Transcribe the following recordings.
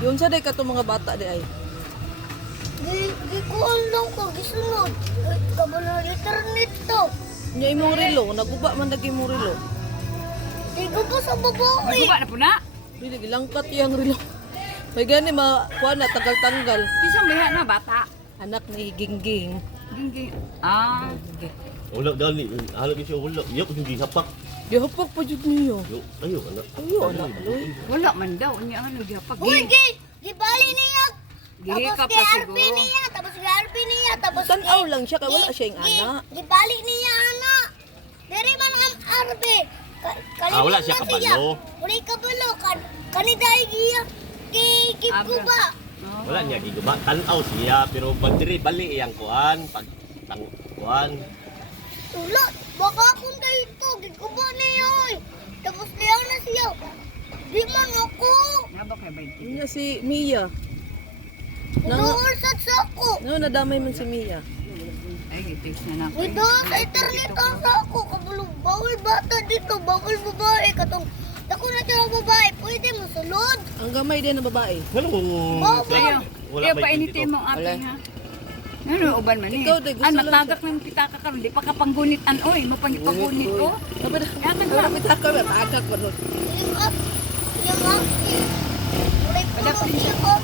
Yun sa day ka to mga bata di ay. Di ko alam ko, gisunod. Kabalo internet to. Nya imong relo, naguba man lagi imong relo. Di ko pa sa babae. Guba na po na. Dili gilangkat iyang relo. May gani kuha na tagal-tanggal. Isang may na bata. Anak ni Gingging. Gingging. Ah. Wala dali, halog siya wala. Yok hindi hapak. Gihapok pa jud niyo. Yo, ayo anak. Ayo anak, aloy. Wala man daw. Unya ano gihapag. Uy, di bali niya. Gihika Tapos pa kay RP siguro. niya, tapos kay RP niya, tapos Tanaw lang siya kay wala siyang anak. Di bali niya anak. Diri man ang RP. Wala siya kabalo. Wala kabalo. Kaniday giya. Kip ko ba? Wala niya giguba. Tanaw siya pero pag diri bali iyang kuan, pag kuan. Tulad, baka akong dito, giguba niya oy. Tapos niya na siya. Di man ako. Naba kay bay. Nya si Mia. Doon sa sako. No, nadamay man si Mia. Ay, text na na. Dito sa internet ang sako. Kabulong bawal bata dito, bawal babae. Katong, ako na siya babae, pwede mo sulod. Ang gamay din ng babae. Ganun. Ayaw. Wala Ayaw ba pa dito? initin mo ate ha. Ano uban man eh. Ikaw, Day, gusto Ah, lang natagak ng pitaka ka. Di pa ka panggunitan. Oy, mapangipanggunit ko. Dapat Yakan wala ka. pitaka ba tagak ba nun? Yung up, yung up. Ulit ko lang yung up.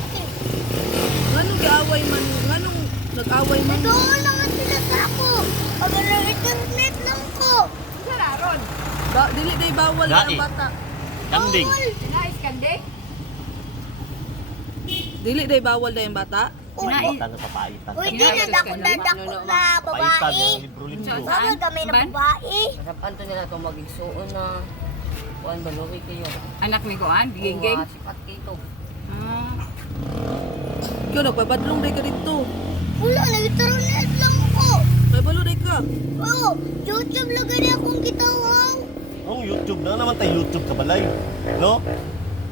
Nganong giaway man, nganong nag-away man? Doon lang ang sila sako. Pag ang internet lang ko. Sararon. Dili day bawal na ang Dai. bata. Kambing. Nais kande? Dili day bawal na yung bata. Nais. Tanong papaitan. Uy, di na dako na dako na Papaitan babae. ng libro-libro. Bawal kami na Ban? babae. Harapan to nila to magigsuon na kuan balori kayo. Anak ni Goan, gingging. Sipat kito. Ah. Ikaw nagpabadlong day ka dito. Wala, nag-internet lang ko. May balo day ka. Oh, YouTube lagi na akong gitawaw. Oh, YouTube na naman tayo YouTube ka balay. No?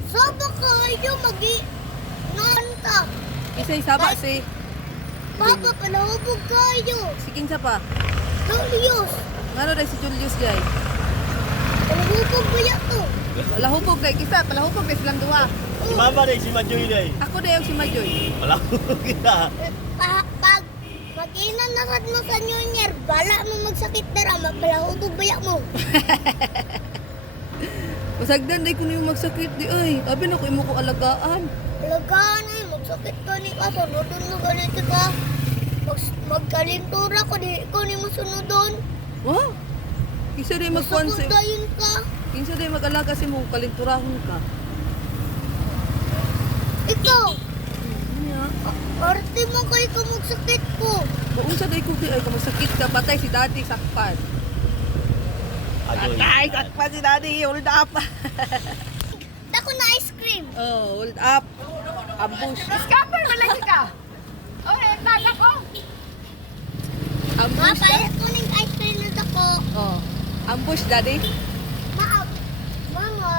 Saba kayo magi nanta. Isa-isa ba si Papa, palahubog kayo. Siking sa pa. Julius, Ngano day si Julius day? palahubog ba yan to? Palahubog day kisa, palahubog day silang duwa. Si Mama day, si Majoy day. Ako day ang si Majoy. Wala ko kita. Pag mag-inan na sad mo sa New Year, bala mo magsakit dara, palahubog ba yan mo? Masagdan day ko niyo magsakit di ay. Abi na ko imo ko alagaan. Alagaan ay, magsakit ka ni ka, sunodon mo ganito ka. Magkalintura ko, di ko ni mo sunodon. Wow. Isa day magkuan si Masugundayin ka. Kinsa day mag-alaga si mo kalinturahon ka. Ikaw, Nya. arte mo kay ka magsakit ko. Unsa day ko di ay kung masakit ka patay si daddy sakpan. Ajoy. Ay, sakpan si daddy, hold up. Dako na ice cream. Oh, hold up. Ambush. Skapper malagi ka. Oh, nala ko. Ambush. Mapalit ko ng ice cream na dako. Oh. Ambush daddy. Mga,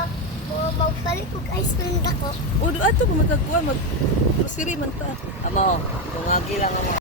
magpalit ko ice cream na dako. O do ato ko matagkuan mag siri man ta. Amo, tungagi lang amo.